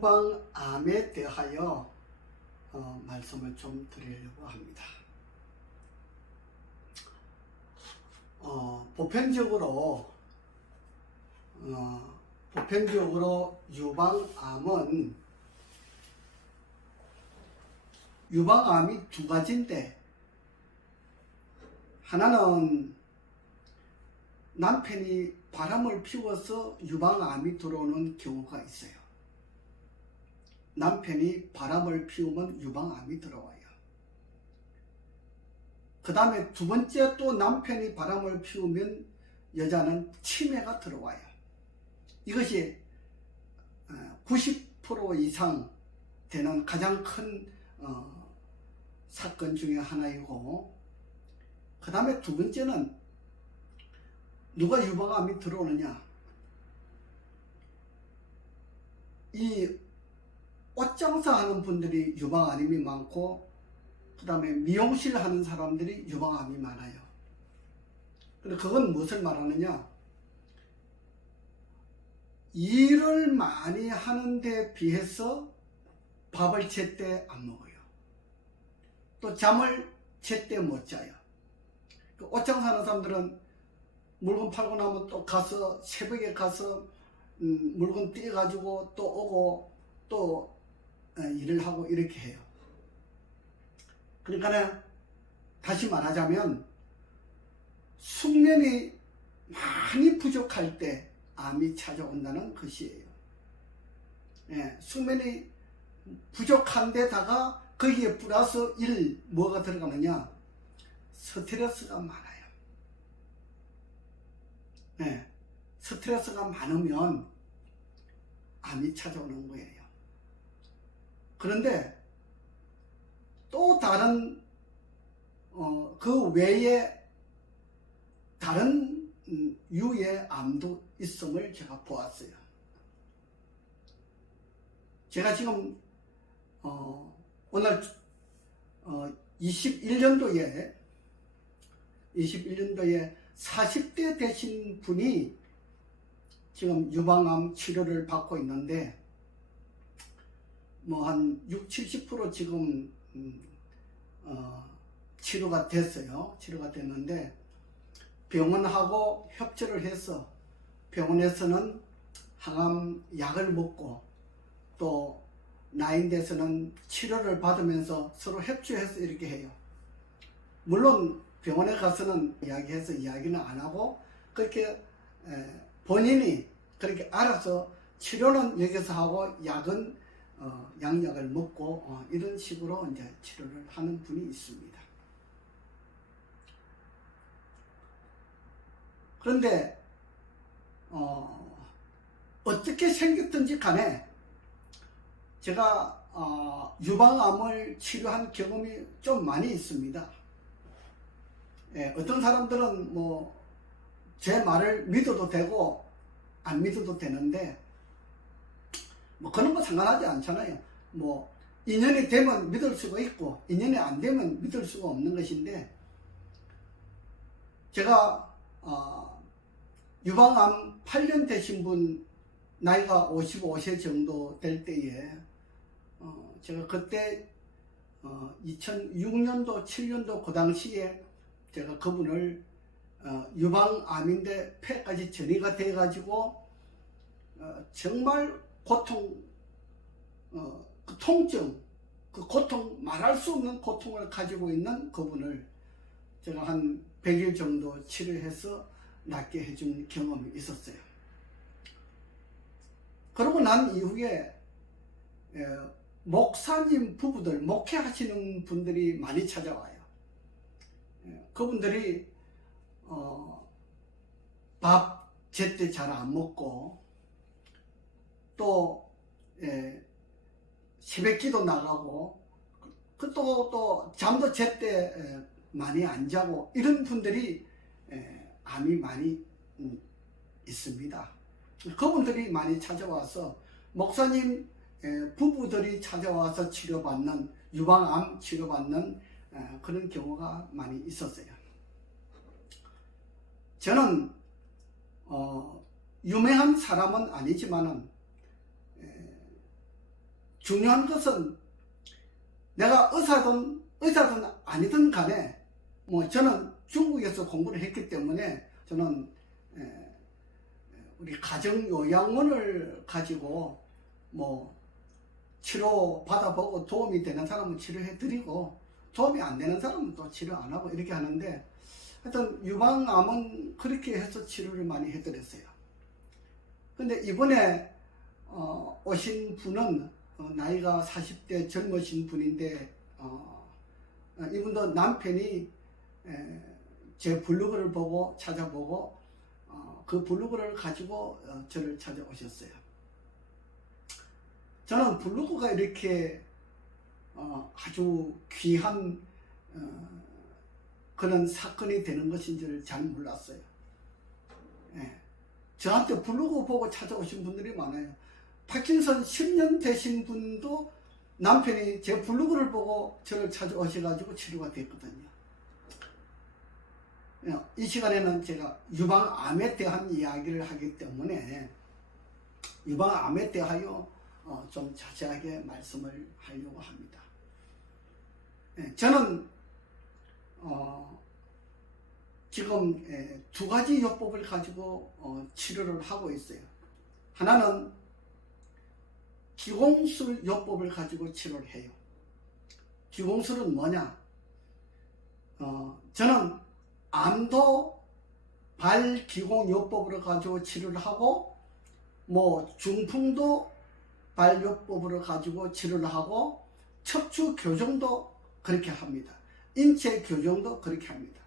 유방암에 대하여 말씀을 좀 드리려고 합니다. 보편적으로 유방암이 두 가지인데, 하나는 남편이 바람을 피워서 유방암이 들어오는 경우가 있어요. 남편이 바람을 피우면 유방암이 들어와요. 그 다음에 두 번째, 또 남편이 바람을 피우면 여자는 치매가 들어와요. 이것이 90% 이상 되는 가장 큰 사건 중에 하나이고, 그 다음에 두 번째는 누가 유방암이 들어오느냐, 이 옷장사 하는 분들이 유방암이 많고, 그 다음에 미용실 하는 사람들이 유방암이 많아요. 그런데 그건 무엇을 말하느냐, 일을 많이 하는데 비해서 밥을 제때 안 먹어요. 또 잠을 제때 못 자요. 옷장 사는 사람들은 물건 팔고 나면 또 가서 새벽에 가서 물건 떼가지고 또 오고 또 일을 하고 이렇게 해요. 그러니까 다시 말하자면 숙면이 많이 부족할 때 암이 찾아온다는 것이에요. 숙면이 부족한 데다가 거기에 플러스 뭐가 들어가느냐, 스트레스가 많아요. 스트레스가 많으면 암이 찾아오는 거예요. 그런데 또 다른 그 외에 다른 유의 암도 있음을 제가 보았어요. 제가 지금 오늘 21년도에 40대 되신 분이 지금 유방암 치료를 받고 있는데, 뭐 한 60-70% 지금 치료가 됐어요. 치료가 됐는데, 병원하고 협조를 해서 병원에서는 항암 약을 먹고, 또 나인대에서는 치료를 받으면서 서로 협조해서 이렇게 해요. 물론 병원에 가서는 이야기는 안 하고, 그렇게 본인이 그렇게 알아서 치료는 여기서 하고 약은 양약을 먹고 이런 식으로 이제 치료를 하는 분이 있습니다. 그런데 어떻게 생겼든지 간에 제가 유방암을 치료한 경험이 좀 많이 있습니다. 어떤 사람들은 뭐 제 말을 믿어도 되고 안 믿어도 되는데, 뭐 그런 거 상관하지 않잖아요. 뭐 인연이 되면 믿을 수가 있고 인연이 안 되면 믿을 수가 없는 것인데, 제가 유방암 8년 되신 분, 나이가 55세 정도 될 때에 제가 그때 2006년도 7년도 그 당시에 제가 그분을 유방암인데 폐까지 전이가 돼 가지고 정말 고통, 그 통증, 그 고통, 말할 수 없는 고통을 가지고 있는 그분을 제가 한 100일 정도 치료해서 낫게 해준 경험이 있었어요. 그러고 난 이후에 목사님 부부들, 목회하시는 분들이 많이 찾아와요. 그분들이 밥 제때 잘 안 먹고, 또 새벽기도 나가고, 또 잠도 제때 많이 안 자고, 이런 분들이 암이 많이 있습니다. 그분들이 많이 찾아와서 목사님 부부들이 찾아와서 치료받는, 유방암 치료받는 그런 경우가 많이 있었어요. 저는 유명한 사람은 아니지만은 중요한 것은 내가 의사든 아니든 간에 뭐 저는 중국에서 공부를 했기 때문에 저는 우리 가정요양원을 가지고 뭐 치료 받아보고 도움이 되는 사람은 치료해 드리고 도움이 안 되는 사람은 또 치료 안 하고 이렇게 하는데, 하여튼 유방암은 그렇게 해서 치료를 많이 해드렸어요. 근데 이번에 오신 분은 나이가 40대 젊으신 분인데 이분도 남편이 제 블로그를 보고 찾아보고 그 블로그를 가지고 저를 찾아오셨어요. 저는 블로그가 이렇게 아주 귀한 그런 사건이 되는 것인 줄 잘 몰랐어요. 저한테 블로그 보고 찾아오신 분들이 많아요. 파킨슨 10년 되신 분도 남편이 제 블로그를 보고 저를 찾아오셔가지고 치료가 됐거든요. 이 시간에는 제가 유방암에 대한 이야기를 하기 때문에 유방암에 대하여 좀 자세하게 말씀을 하려고 합니다. 저는 지금 두 가지 요법을 가지고 치료를 하고 있어요. 하나는 기공술 요법을 가지고 치료를 해요. 기공술은 뭐냐? 저는 암도 발기공 요법으로 가지고 치료를 하고, 뭐 중풍도 발요법으로 가지고 치료를 하고, 척추 교정도 그렇게 합니다. 인체 교정도 그렇게 합니다.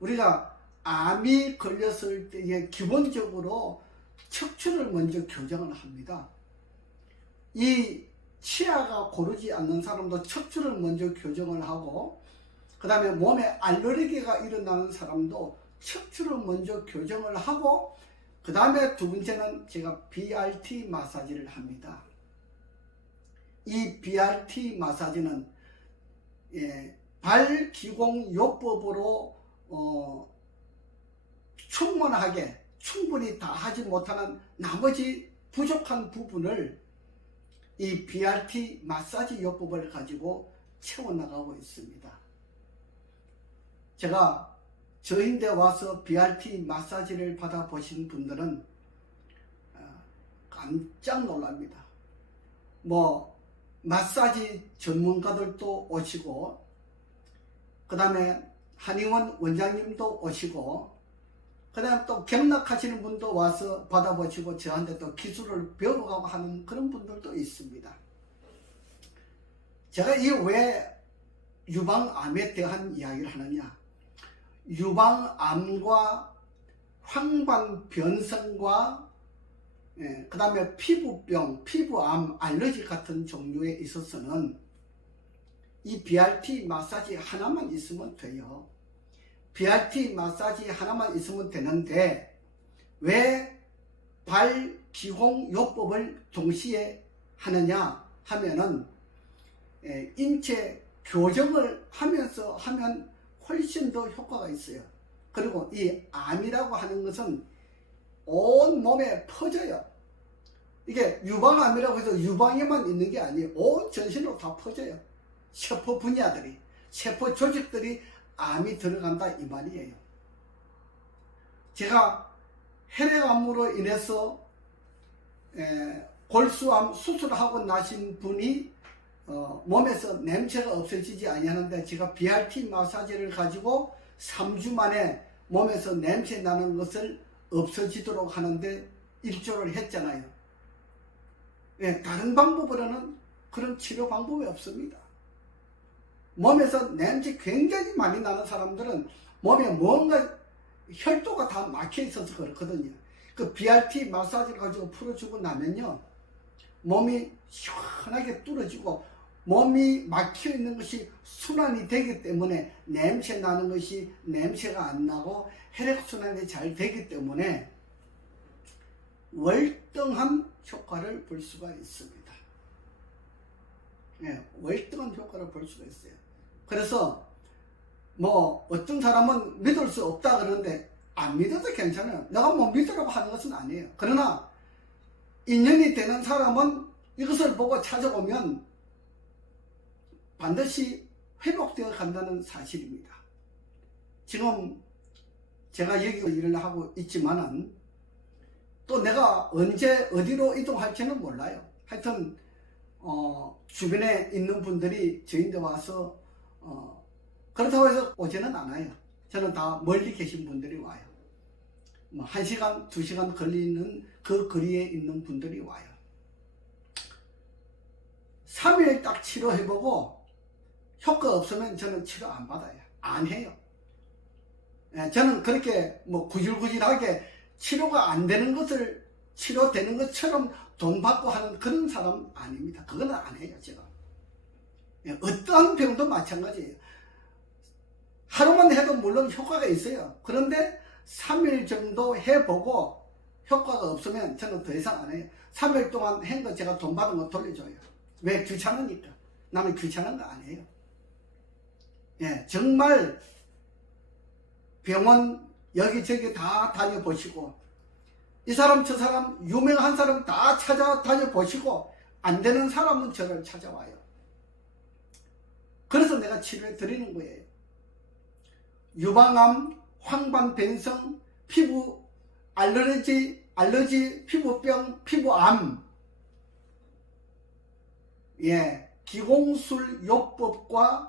우리가 암이 걸렸을 때에 기본적으로 척추를 먼저 교정을 합니다. 이 치아가 고르지 않는 사람도 척추를 먼저 교정을 하고, 그 다음에 몸에 알레르기가 일어나는 사람도 척추를 먼저 교정을 하고, 그 다음에 두 번째는 제가 BRT 마사지를 합니다. 이 BRT 마사지는 발기공 요법으로 충분히 다 하지 못하는 나머지 부족한 부분을 이 BRT 마사지 요법을 가지고 채워나가고 있습니다. 제가 저인데 와서 BRT 마사지를 받아보신 분들은 깜짝 놀랍니다. 뭐 마사지 전문가들도 오시고, 그 다음에 한의원 원장님도 오시고, 그 다음에 또 경락하시는 분도 와서 받아보시고 저한테 또 기술을 배워가고 하는 그런 분들도 있습니다. 제가 이 왜 유방암에 대한 이야기를 하느냐? 유방암과 황반변성과 그 다음에 피부병, 피부암, 알러지 같은 종류에 있어서는 이 BRT 마사지 하나만 있으면 돼요. BRT 마사지 하나만 있으면 되는데 왜 발기공 요법을 동시에 하느냐 하면은 인체 교정을 하면서 하면 훨씬 더 효과가 있어요. 그리고 이 암이라고 하는 것은 온 몸에 퍼져요. 이게 유방암이라고 해서 유방에만 있는 게 아니에요. 온 전신으로 다 퍼져요. 세포 분야들이, 세포 조직들이 암이 들어간다 이 말이에요. 제가 혈액암으로 인해서 골수암 수술하고 나신 분이 몸에서 냄새가 없어지지 아니하는데, 제가 BRT 마사지를 가지고 3주 만에 몸에서 냄새 나는 것을 없어지도록 하는데 일조를 했잖아요. 다른 방법으로는 그런 치료 방법이 없습니다. 몸에서 냄새 굉장히 많이 나는 사람들은 몸에 뭔가 혈도가 다 막혀 있어서 그렇거든요. 그 BRT 마사지를 가지고 풀어주고 나면요, 몸이 시원하게 뚫어지고 몸이 막혀 있는 것이 순환이 되기 때문에 냄새 나는 것이 냄새가 안 나고 혈액순환이 잘 되기 때문에 월등한 효과를 볼 수가 있습니다. 월등한 효과를 볼 수가 있어요. 그래서 뭐 어떤 사람은 믿을 수 없다 그러는데 안 믿어도 괜찮아요. 내가 뭐 믿으라고 하는 것은 아니에요. 그러나 인연이 되는 사람은 이것을 보고 찾아오면 반드시 회복되어 간다는 사실입니다. 지금 제가 여기 일을 하고 있지만은 또 내가 언제 어디로 이동할지는 몰라요. 하여튼 주변에 있는 분들이 저희한테 와서 그렇다고 해서 오지는 않아요. 저는 다 멀리 계신 분들이 와요. 뭐 1시간, 2시간 걸리는 그 거리에 있는 분들이 와요. 3일 딱 치료해보고 효과 없으면 저는 치료 안 받아요. 안 해요. 저는 그렇게 뭐 구질구질하게 치료가 안 되는 것을 치료되는 것처럼 돈 받고 하는 그런 사람 아닙니다. 그거는 안 해요, 제가. 어떠한 병도 마찬가지예요. 하루만 해도 물론 효과가 있어요. 그런데 3일 정도 해보고 효과가 없으면 저는 더 이상 안 해요. 3일 동안 한 거 제가 돈 받은 거 돌려줘요. 왜? 귀찮으니까. 나는 귀찮은 거 아니에요. 정말 병원 여기저기 다 다녀보시고 이 사람 저 사람 유명한 사람 다 찾아다녀보시고 안 되는 사람은 저를 찾아와요. 그래서 내가 치료해 드리는 거예요. 유방암, 황반변성, 피부 알러지, 피부병, 피부암, 기공술 요법과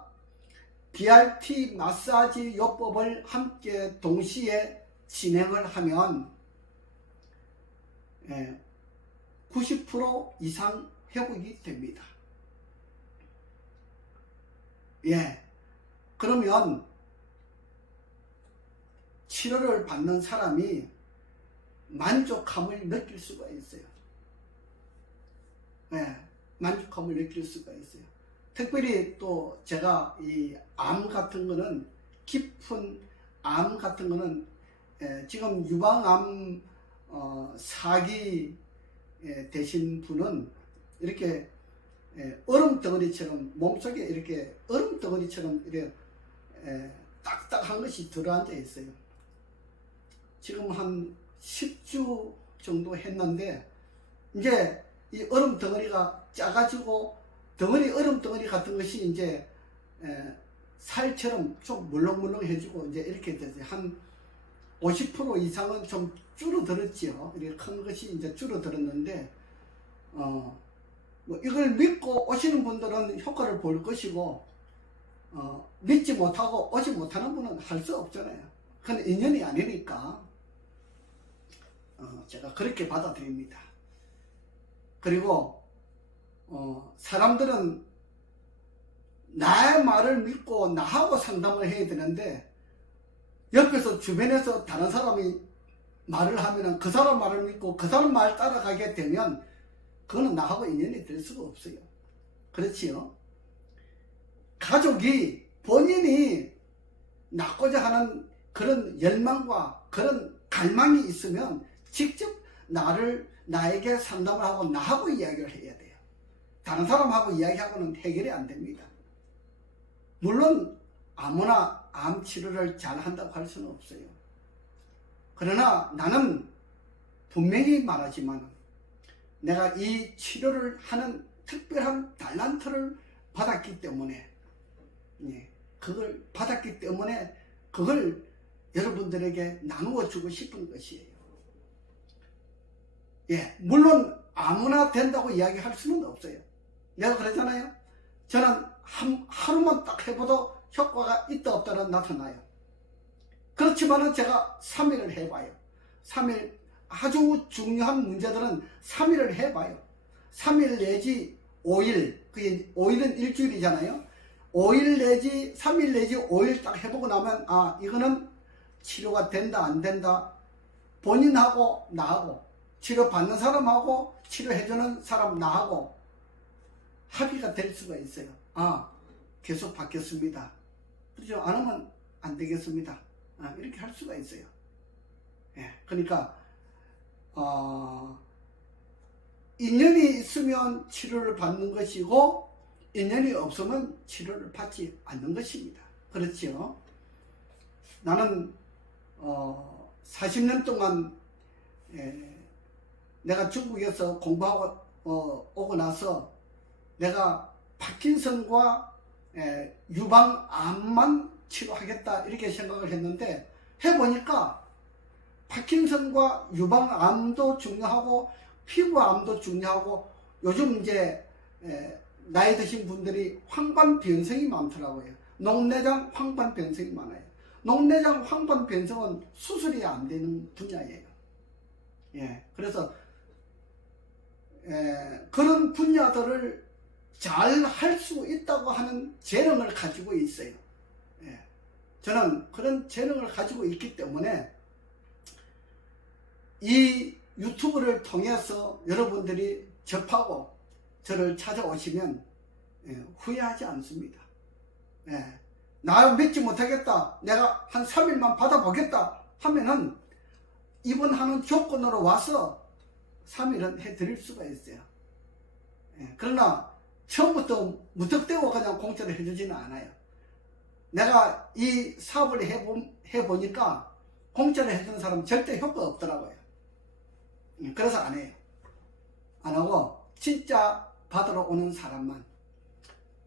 BRT 마사지 요법을 함께 동시에 진행을 하면 90% 이상 회복이 됩니다. 그러면 치료를 받는 사람이 만족감을 느낄 수가 있어요. 만족감을 느낄 수가 있어요. 특별히 또 제가 이 암 같은 거는 깊은 암 같은 거는 지금 유방암 4기 되신 분은 이렇게 얼음덩어리처럼 몸속에 이렇게 얼음덩어리처럼 이렇게 딱딱한 것이 들어앉아 있어요. 지금 한 10주 정도 했는데 이제 이 얼음덩어리가 작아지고 얼음덩어리 같은 것이 이제 살처럼 좀 물렁물렁해지고 이제 이렇게 돼서 한 50% 이상은 좀 줄어들었지요. 이렇게 큰 것이 이제 줄어들었는데 뭐 이걸 믿고 오시는 분들은 효과를 볼 것이고 믿지 못하고 오지 못하는 분은 할 수 없잖아요. 그건 인연이 아니니까 제가 그렇게 받아들입니다. 그리고 사람들은 나의 말을 믿고 나하고 상담을 해야 되는데 옆에서 주변에서 다른 사람이 말을 하면은 그 사람 말을 믿고 그 사람 말 따라가게 되면 그거는 나하고 인연이 될 수가 없어요. 그렇지요? 가족이 본인이 낳고자 하는 그런 열망과 그런 갈망이 있으면 직접 나에게 상담을 하고 나하고 이야기를 해야 돼요. 다른 사람하고 이야기하고는 해결이 안 됩니다. 물론 아무나 암 치료를 잘 한다고 할 수는 없어요. 그러나 나는 분명히 말하지만 내가 이 치료를 하는 특별한 달란트를 받았기 때문에 그걸 받았기 때문에 그걸 여러분들에게 나누어 주고 싶은 것이에요. 물론 아무나 된다고 이야기할 수는 없어요. 내가 그러잖아요. 저는 하루만 딱 해봐도 효과가 있다 없다는 나타나요. 그렇지만은 제가 3일을 해봐요. 3일 아주 중요한 문제들은 3일을 해봐요. 3일 내지 5일, 그게 5일은 일주일이잖아요. 5일 내지 3일 내지 5일 딱 해보고 나면 이거는 치료가 된다 안 된다 본인하고 나하고 치료받는 사람하고 치료해주는 사람 나하고 합의가 될 수가 있어요. 계속 받겠습니다. 그렇죠? 안 하면 안 되겠습니다. 이렇게 할 수가 있어요. 그러니까 인연이 있으면 치료를 받는 것이고 인연이 없으면 치료를 받지 않는 것입니다. 그렇죠? 나는 40년 동안 내가 중국에서 공부하고 오고 나서 내가 파킨슨과 유방암만 치료하겠다 이렇게 생각을 했는데 해보니까 파킨슨과 유방암도 중요하고 피부암도 중요하고 요즘 이제 나이 드신 분들이 황반변성이 많더라고요. 녹내장 황반변성이 많아요. 녹내장 황반변성은 수술이 안 되는 분야예요. 그래서 그런 분야들을 잘 할 수 있다고 하는 재능을 가지고 있어요. 저는 그런 재능을 가지고 있기 때문에 이 유튜브를 통해서 여러분들이 접하고 저를 찾아오시면 후회하지 않습니다. 나 믿지 못하겠다, 내가 한 3일만 받아보겠다 하면은 입원하는 조건으로 와서 3일은 해드릴 수가 있어요. 그러나 처음부터 무턱대고 그냥 공짜로 해주지는 않아요. 내가 이 사업을 해보니까 공짜로 해주는 사람은 절대 효과 없더라고요. 그래서 안 해요. 안 하고 진짜 받으러 오는 사람만,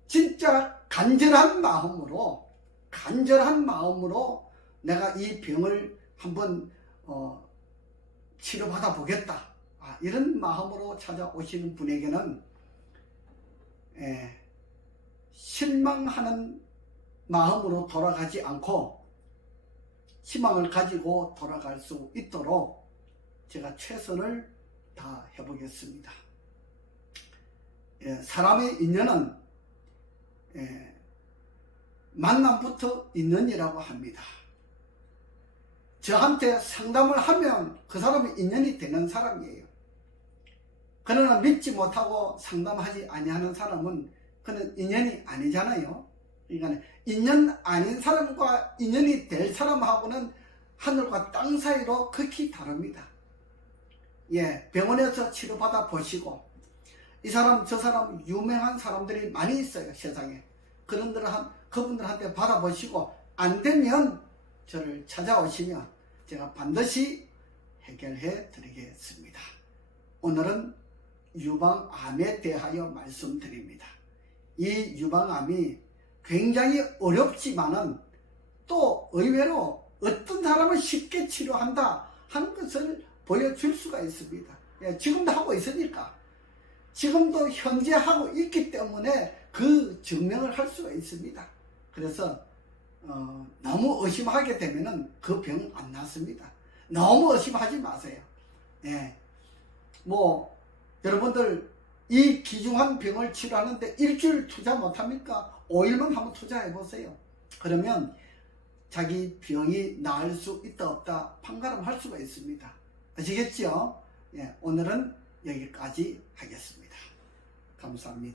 진짜 간절한 마음으로 내가 이 병을 한번 치료받아 보겠다, 이런 마음으로 찾아오시는 분에게는 실망하는 마음으로 돌아가지 않고 희망을 가지고 돌아갈 수 있도록 제가 최선을 다해 보겠습니다. 사람의 인연은 만남부터 인연이라고 합니다. 저한테 상담을 하면 그 사람이 인연이 되는 사람이에요. 그러나 믿지 못하고 상담하지 아니하는 사람은 그는 인연이 아니잖아요. 그러니까 인연 아닌 사람과 인연이 될 사람하고는 하늘과 땅 사이로 극히 다릅니다. 병원에서 치료받아 보시고 이 사람 저 사람 유명한 사람들이 많이 있어요, 세상에. 그분들한테 받아보시고 안 되면 저를 찾아오시면 제가 반드시 해결해 드리겠습니다. 오늘은 유방암에 대하여 말씀드립니다. 이 유방암이 굉장히 어렵지만은 또 의외로 어떤 사람은 쉽게 치료한다 하는 것을 보여줄 수가 있습니다. 지금도 하고 있으니까, 지금도 현재 하고 있기 때문에 그 증명을 할 수가 있습니다. 그래서 너무 의심하게 되면은 그 병 안 낫습니다. 너무 의심하지 마세요. 여러분들 이 귀중한 병을 치료하는데 일주일 투자 못합니까? 5일만 한번 투자해 보세요. 그러면 자기 병이 나을 수 있다 없다 판가름할 수가 있습니다. 아시겠죠? 오늘은 여기까지 하겠습니다. 감사합니다.